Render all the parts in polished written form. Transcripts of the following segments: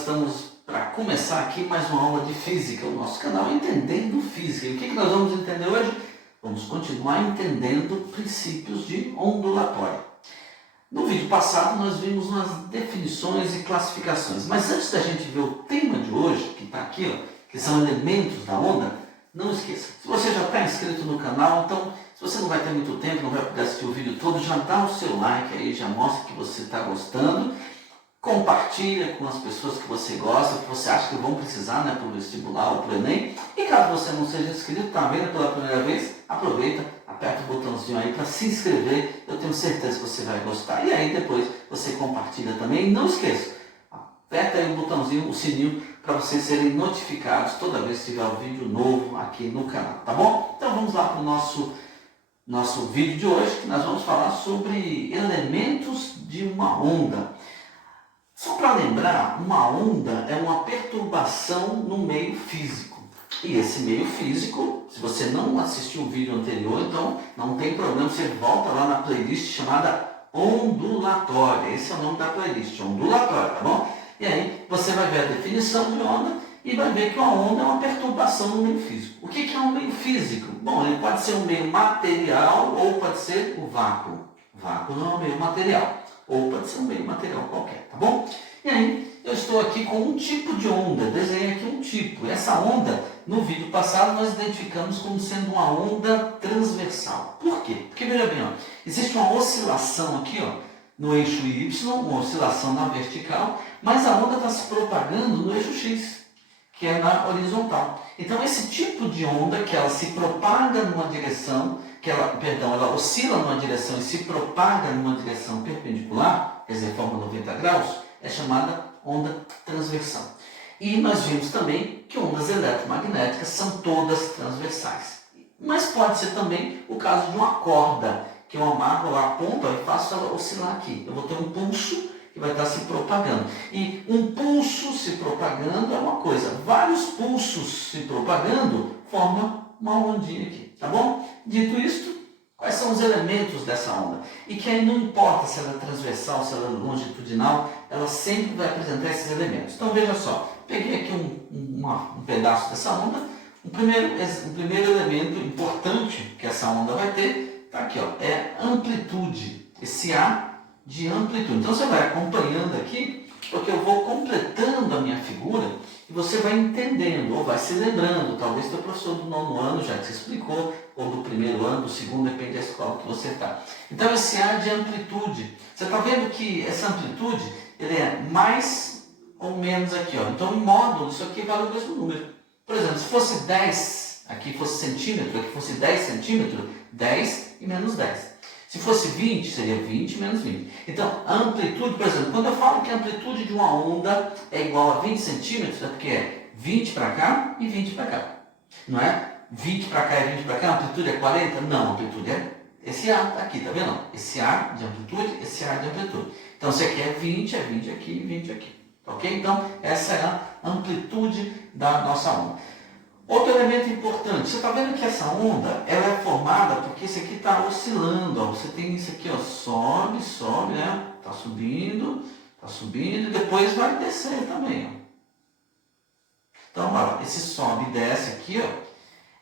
estamos para começar aqui mais uma aula de física, o nosso canal Entendendo Física. E o que nós vamos entender hoje? Vamos continuar entendendo princípios de ondulatória. No vídeo passado nós vimos umas definições e classificações, mas antes da gente ver o tema de hoje, que está aqui, ó, que são elementos da onda, não esqueça, se você já está inscrito no canal, então se você não vai ter muito tempo, não vai poder assistir o vídeo todo, já dá o seu like aí, já mostra que você está gostando. Compartilha com as pessoas que você gosta, que você acha que vão precisar, né, para o vestibular ou para o Enem. E caso você não seja inscrito, está vendo pela primeira vez, aproveita, aperta o botãozinho aí para se inscrever. Eu tenho certeza que você vai gostar. E aí depois você compartilha também. E não esqueça, aperta aí o botãozinho, o sininho, para vocês serem notificados toda vez que tiver um vídeo novo aqui no canal, tá bom? Então vamos lá para o nosso vídeo de hoje, que nós vamos falar sobre elementos de uma onda. Só para lembrar, uma onda é uma perturbação no meio físico. E esse meio físico, se você não assistiu o vídeo anterior, então não tem problema, você volta lá na playlist chamada ondulatória. Esse é o nome da playlist, ondulatória, tá bom? E aí você vai ver a definição de onda e vai ver que uma onda é uma perturbação no meio físico. O que é um meio físico? Bom, ele pode ser um meio material ou pode ser o vácuo. Vácuo não é um meio material. Ou pode ser um meio material qualquer, tá bom? E aí, eu estou aqui com um tipo de onda, desenhei aqui um tipo. Essa onda, no vídeo passado, nós identificamos como sendo uma onda transversal. Por quê? Porque, veja bem, ó, existe uma oscilação aqui, ó, no eixo Y, uma oscilação na vertical, mas a onda está se propagando no eixo X, que é na horizontal. Então, esse tipo de onda, que ela se propaga numa direção, ela oscila numa direção e se propaga numa direção perpendicular, quer dizer, forma 90 graus, é chamada onda transversal. E nós vimos também que ondas eletromagnéticas são todas transversais. Mas pode ser também o caso de uma corda, que eu amarro lá a ponta e faço ela oscilar aqui. Eu vou ter um pulso que vai estar se propagando. E um pulso se propagando é uma coisa. Vários pulsos se propagando formam uma ondinha aqui, tá bom? Dito isto, quais são os elementos dessa onda? E que aí não importa se ela é transversal, se ela é longitudinal, ela sempre vai apresentar esses elementos. Então veja só, peguei aqui um pedaço dessa onda. O primeiro elemento importante que essa onda vai ter, está aqui, ó, é amplitude. Esse A de amplitude. Então você vai acompanhando aqui, porque eu vou completando a minha figura e você vai entendendo, ou vai se lembrando, talvez teu professor do 9º ano já te explicou, ou do 1º ano, do 2º, depende da escola que você está. Então esse A de amplitude, você está vendo que essa amplitude, ele é mais ou menos aqui, ó. Então em módulo, isso aqui vale o mesmo número. Por exemplo, se fosse 10, aqui fosse centímetro, aqui fosse 10 centímetros, 10 e menos 10. Se fosse 20, seria 20 menos 20. Então, a amplitude, por exemplo, quando eu falo que a amplitude de uma onda é igual a 20 centímetros, é porque é 20 para cá e 20 para cá. Não é 20 para cá e 20 para cá, a amplitude é 40? Não, a amplitude é esse A aqui, tá vendo? Esse A de amplitude, esse A de amplitude. Então, se aqui é 20 aqui e 20 aqui. Ok? Então, essa é a amplitude da nossa onda. Outro elemento importante, você está vendo que essa onda ela é formada porque isso aqui está oscilando. Ó. Você tem isso aqui, ó, sobe, né? Está subindo, e depois vai descer também. Ó. Então, ó, esse sobe e desce aqui, ó,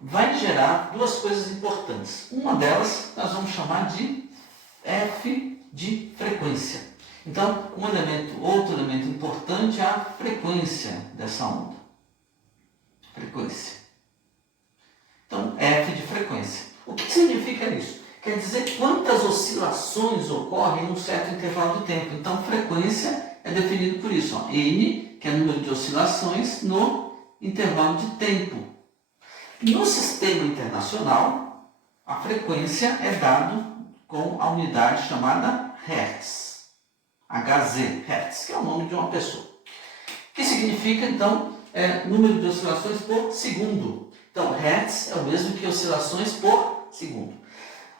vai gerar duas coisas importantes. Uma delas nós vamos chamar de F de frequência. Então, outro elemento importante é a frequência dessa onda. Frequência. Então, F de frequência. O que significa isso? Quer dizer quantas oscilações ocorrem em um certo intervalo de tempo. Então, frequência é definido por isso. Ó. N, que é o número de oscilações no intervalo de tempo. No sistema internacional, a frequência é dada com a unidade chamada Hertz. HZ, Hertz, que é o nome de uma pessoa. Que significa, então, número de oscilações por segundo. Então, Hertz é o mesmo que oscilações por segundo.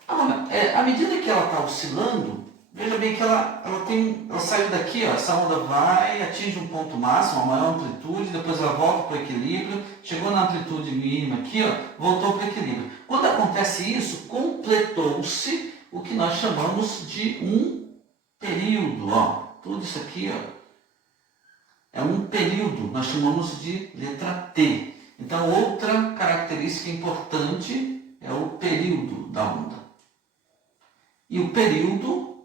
Agora, à medida que ela está oscilando, veja bem que ela saiu daqui, ó, essa onda vai, atinge um ponto máximo, a maior amplitude, depois ela volta para o equilíbrio, chegou na amplitude mínima aqui, ó, voltou para o equilíbrio. Quando acontece isso, completou-se o que nós chamamos de um período. Ó. Tudo isso aqui, ó, é um período, nós chamamos de letra T. Então, outra característica importante é o período da onda. E o período,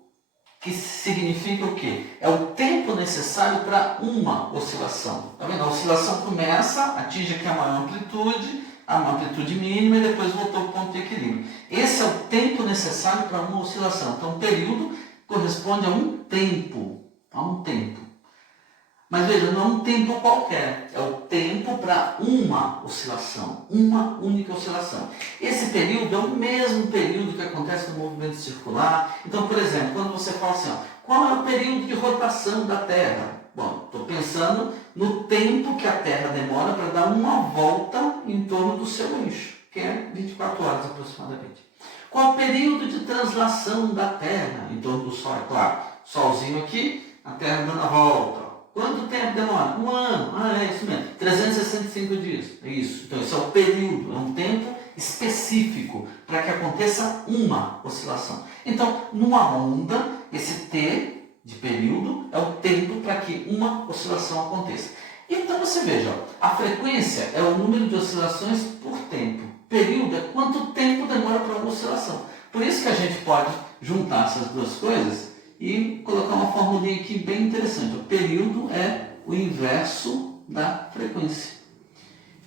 que significa o quê? É o tempo necessário para uma oscilação. Tá vendo? A oscilação começa, atinge aqui a maior amplitude, a amplitude mínima e depois voltou ao ponto de equilíbrio. Esse é o tempo necessário para uma oscilação. Então, o período corresponde a um tempo. Mas veja, não é um tempo qualquer, é o tempo para uma oscilação, uma única oscilação. Esse período é o mesmo período que acontece no movimento circular. Então, por exemplo, quando você fala assim, qual é o período de rotação da Terra? Bom, estou pensando no tempo que a Terra demora para dar uma volta em torno do seu eixo, que é 24 horas aproximadamente. Qual é o período de translação da Terra em torno do Sol? É claro, Solzinho aqui, a Terra dando a volta. Quanto tempo demora? Um ano. É isso mesmo. 365 dias. É isso. Então, esse é o período. É um tempo específico para que aconteça uma oscilação. Então, numa onda, esse T de período é o tempo para que uma oscilação aconteça. Então, você veja, a frequência é o número de oscilações por tempo. Período é quanto tempo demora para uma oscilação. Por isso que a gente pode juntar essas duas coisas e colocar uma formulinha aqui bem interessante. O período é o inverso da frequência.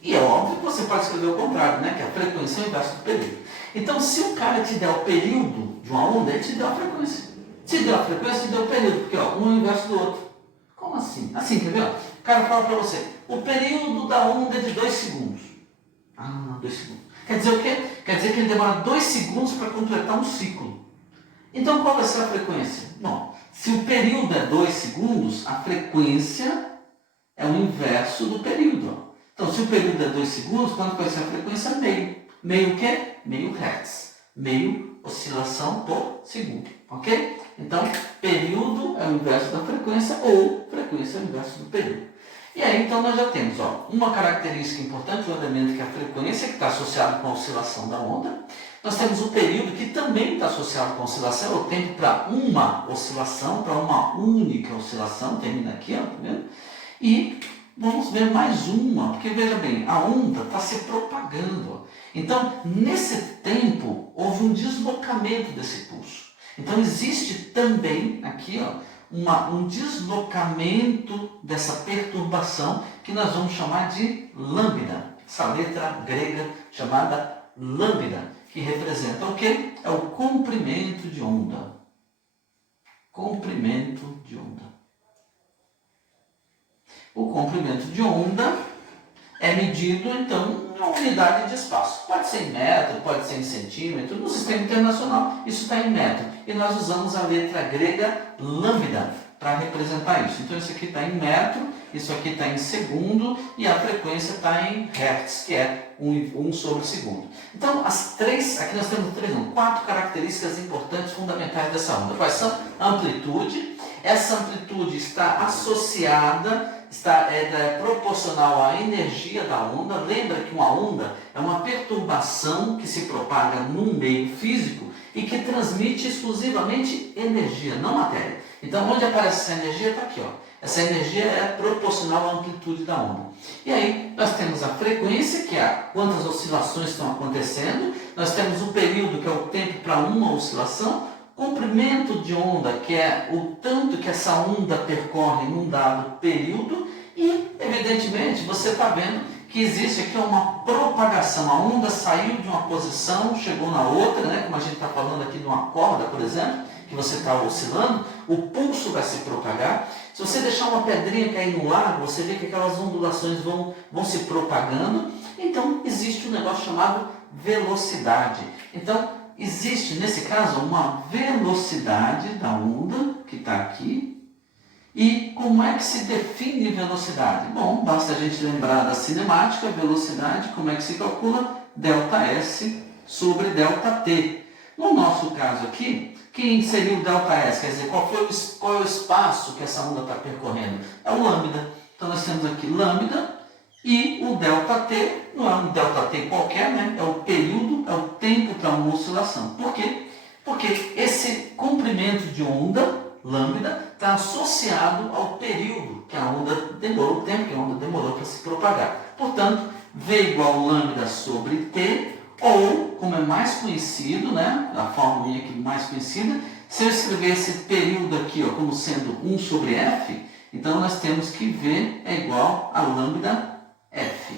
E é óbvio que você pode escrever o contrário, né? Que a frequência é o inverso do período. Então, se o cara te der o período de uma onda, ele te deu a frequência. Se deu a frequência, te deu o período, porque um é o inverso do outro. Como assim? Assim, quer ver? O cara fala para você, o período da onda é de 2 segundos. 2 segundos. Quer dizer o quê? Quer dizer que ele demora 2 segundos para completar um ciclo. Então, qual vai ser a frequência? Bom, se o período é 2 segundos, a frequência é o inverso do período. Então, se o período é 2 segundos, quanto vai ser a frequência? Meio. Meio o quê? Meio hertz. Meio oscilação por segundo. Ok? Então, período é o inverso da frequência ou frequência é o inverso do período. E aí, então, nós já temos uma característica importante, um elemento que é a frequência, que está associado com a oscilação da onda. Nós temos o período que também está associado com a oscilação, é o tempo para uma oscilação, para uma única oscilação, termina aqui, tá vendo? E vamos ver mais uma, porque veja bem, a onda está se propagando. Então, nesse tempo, houve um deslocamento desse pulso. Então, existe também aqui um deslocamento dessa perturbação que nós vamos chamar de lambda, essa letra grega chamada lambda, que representa o quê? É o comprimento de onda. Comprimento de onda. O comprimento de onda é medido, então, em uma unidade de espaço. Pode ser em metro, pode ser em centímetro. No sistema internacional, isso está em metro. E nós usamos a letra grega lambda para representar isso. Então, isso aqui está em metro, isso aqui está em segundo e a frequência está em hertz, que é 1 sobre segundo. Então, aqui nós temos 4 características importantes, fundamentais dessa onda. Quais são? Amplitude. Essa amplitude está associada, é proporcional à energia da onda. Lembra que uma onda é uma perturbação que se propaga num meio físico e que transmite exclusivamente energia, não matéria. Então, onde aparece essa energia? Está aqui. Essa energia é proporcional à amplitude da onda. E aí, nós temos a frequência, que é quantas oscilações estão acontecendo. Nós temos o período, que é o tempo para uma oscilação. Comprimento de onda, que é o tanto que essa onda percorre num dado período. E, evidentemente, você está vendo que existe aqui uma propagação. A onda saiu de uma posição, chegou na outra, né? Como a gente está falando aqui de uma corda, por exemplo, que você está oscilando, o pulso vai se propagar. Se você deixar uma pedrinha cair no lago, você vê que aquelas ondulações vão se propagando. Então, existe um negócio chamado velocidade. Então, existe, nesse caso, uma velocidade da onda, que está aqui. E como é que se define velocidade? Bom, basta a gente lembrar da cinemática, velocidade, como é que se calcula? Δs sobre ΔT. No nosso caso aqui, quem seria o ΔS? Quer dizer, qual é o espaço que essa onda está percorrendo? É o lambda. Então, nós temos aqui lambda e o ΔT, não é um ΔT qualquer, né? É o período, é o tempo para uma oscilação. Por quê? Porque esse comprimento de onda, lambda, está associado ao período que a onda demorou o tempo que a onda demorou para se propagar. Portanto, V igual lambda sobre T, ou, como é mais conhecido, né, a fórmula aqui mais conhecida, se eu escrever esse período aqui ó, como sendo 1 sobre F, então nós temos que V é igual a lambda F.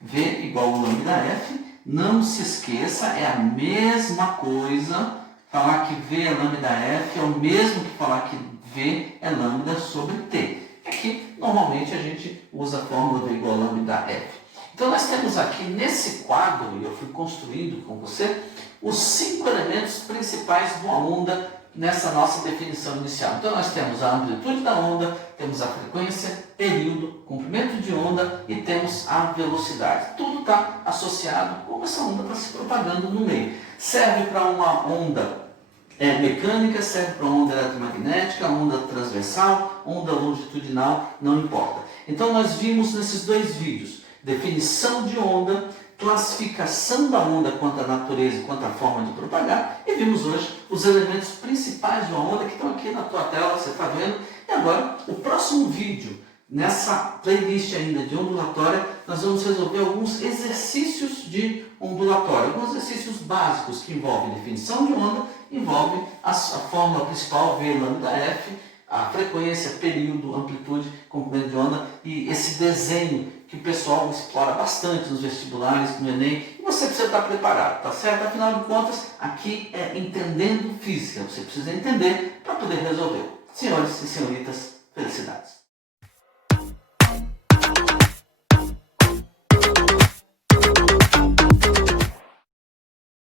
V igual a lambda F, não se esqueça, é a mesma coisa, falar que V é lambda F é o mesmo que falar que V é lambda sobre T. Aqui, normalmente, a gente usa a fórmula V igual a lambda F. Então, nós temos aqui nesse quadro, e eu fui construindo com você, os 5 elementos principais de uma onda nessa nossa definição inicial. Então, nós temos a amplitude da onda, temos a frequência, período, comprimento de onda e temos a velocidade. Tudo está associado como essa onda está se propagando no meio. Serve para uma onda mecânica, serve para onda eletromagnética, onda transversal, onda longitudinal, não importa. Então, nós vimos nesses 2 vídeos definição de onda, classificação da onda quanto à natureza e quanto à forma de propagar, e vimos hoje os elementos principais de uma onda que estão aqui na tua tela, você está vendo. E agora, o próximo vídeo, nessa playlist ainda de ondulatória, nós vamos resolver alguns exercícios de ondulatória, alguns exercícios básicos que envolvem definição de onda, envolvem a fórmula principal, V lambda F, a frequência, período, amplitude, comprimento de onda e esse desenho que o pessoal explora bastante nos vestibulares, no Enem, e você precisa estar preparado, tá certo? Afinal de contas, aqui é entendendo física, você precisa entender para poder resolver. Senhores e senhoritas, felicidades!